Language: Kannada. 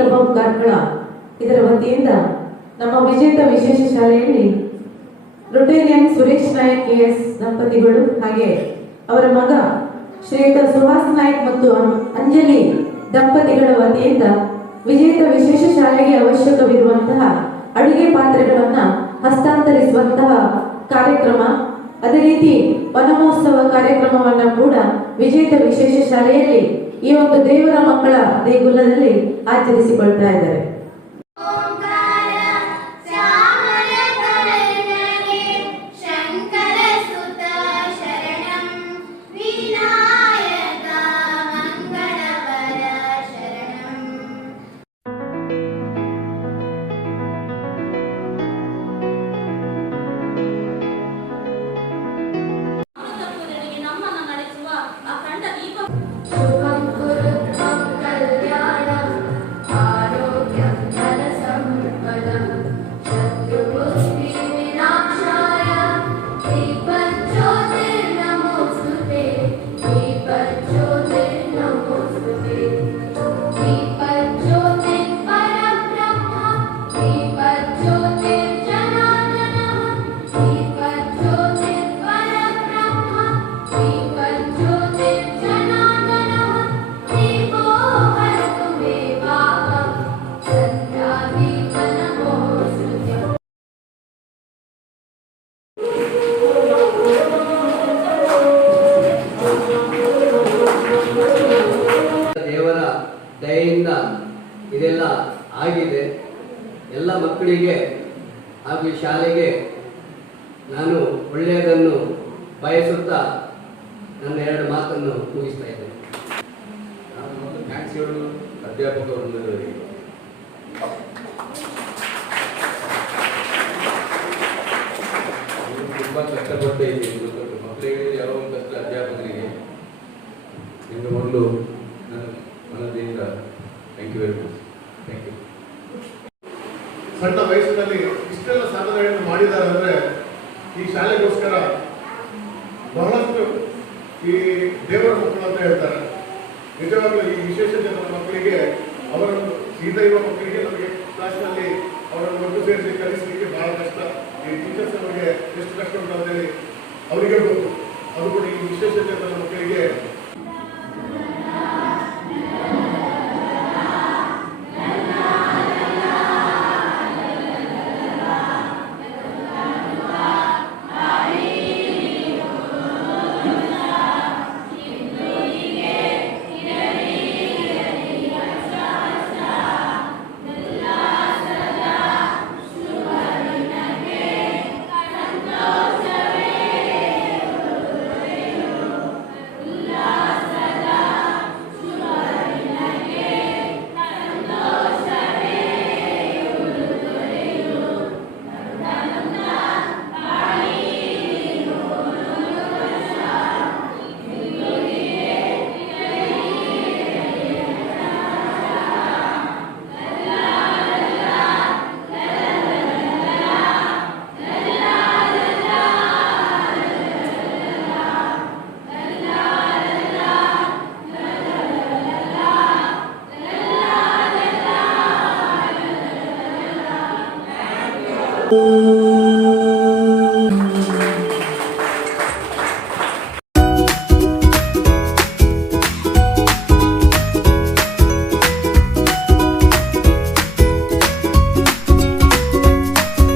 ಪ್ರಭಾವ್ ಕಾರ್ಕಳ ಇದರ ವತಿಯಿಂದ ನಮ್ಮ ವಿಜೇತ ವಿಶೇಷ ಶಾಲೆಯಲ್ಲಿ ರೊಟೇರಿಯನ್ ಸುರೇಶ್ ನಾಯಕ್ ಎಸ್ ದಂಪತಿಗಳು ಹಾಗೆ ಅವರ ಮಗ ಶ್ರೀಯುತ ಸುಹಾಸ್ ನಾಯಕ್ ಮತ್ತು ಅಂಜಲಿ ದಂಪತಿಗಳ ವತಿಯಿಂದ ವಿಜೇತ ವಿಶೇಷ ಶಾಲೆಗೆ ಅವಶ್ಯಕವಿರುವಂತಹ ಅಡುಗೆ ಪಾತ್ರೆಗಳನ್ನ ಹಸ್ತಾಂತರಿಸುವಂತಹ ಕಾರ್ಯಕ್ರಮ ಅದೇ ರೀತಿ ವನಮಹೋತ್ಸವ ಕಾರ್ಯಕ್ರಮವನ್ನ ಕೂಡ ವಿಜೇತ ವಿಶೇಷ ಶಾಲೆಯಲ್ಲಿ ಈ ಒಂದು ದೇವರ ಮಕ್ಕಳ ದೇಗುಲದಲ್ಲಿ ಆಚರಿಸಿಕೊಳ್ತಾ ಇದ್ದಾರೆ. ಇದೆಲ್ಲ ಆಗಿದೆ. ಎಲ್ಲ ಮಕ್ಕಳಿಗೆ ಹಾಗೂ ಶಾಲೆಗೆ ನಾನು ಒಳ್ಳೆಯದನ್ನು ಬಯಸುತ್ತಾ ನನ್ನ ಎರಡು ಮಾತನ್ನು ಮುಗಿಸ್ತಾ ಇದ್ದೇನೆ. ನಾನು ಮೊದಲು ಥ್ಯಾಂಕ್ಸ್ ಹೇಳಲು ಅಧ್ಯಾಪಕರೊಂದಿಗೆ. ತುಂಬ ಕಷ್ಟಪಡ್ತಾ ಇದ್ದೀರಿ. ಮಕ್ಕಳಿಗೆ ಯಾವ ಒಂದು ಕಷ್ಟ ಅಧ್ಯಾಪಕರಿಗೆ. ಇನ್ನು ಮೊದಲು ಸಣ್ಣ ವಯಸ್ಸಿನಲ್ಲಿ ಇಷ್ಟೆಲ್ಲ ಸಾಧನೆಗಳನ್ನು ಮಾಡಿದ್ದಾರೆ ಅಂದರೆ ಈ ಶಾಲೆಗೋಸ್ಕರ ಬಹಳಷ್ಟು ಈ ದೇವರ ಮಕ್ಕಳು ಅಂತ ಹೇಳ್ತಾರೆ. ನಿಜವಾಗ್ಲೂ ಈ ವಿಶೇಷ ಜನರ ಮಕ್ಕಳಿಗೆ ಅವರನ್ನು ಈ ದೈವ ಮಕ್ಕಳಿಗೆ ನಮಗೆ ಕ್ಲಾಸ್ನಲ್ಲಿ ಅವರನ್ನು ಒಟ್ಟು ಸೇರಿಸಿ ಕಲಿಸಲಿಕ್ಕೆ ಬಹಳ ಕಷ್ಟ. ಈ ಟೀಚರ್ಸ್ ಅವರಿಗೆ ಎಷ್ಟು ಕಷ್ಟ ಉಂಟು ಅಂತೇಳಿ ಅವರಿಗೆ ಗೊತ್ತು. ಅದು ಕೂಡ ಈ ವಿಶೇಷ ಜನರ Ooh.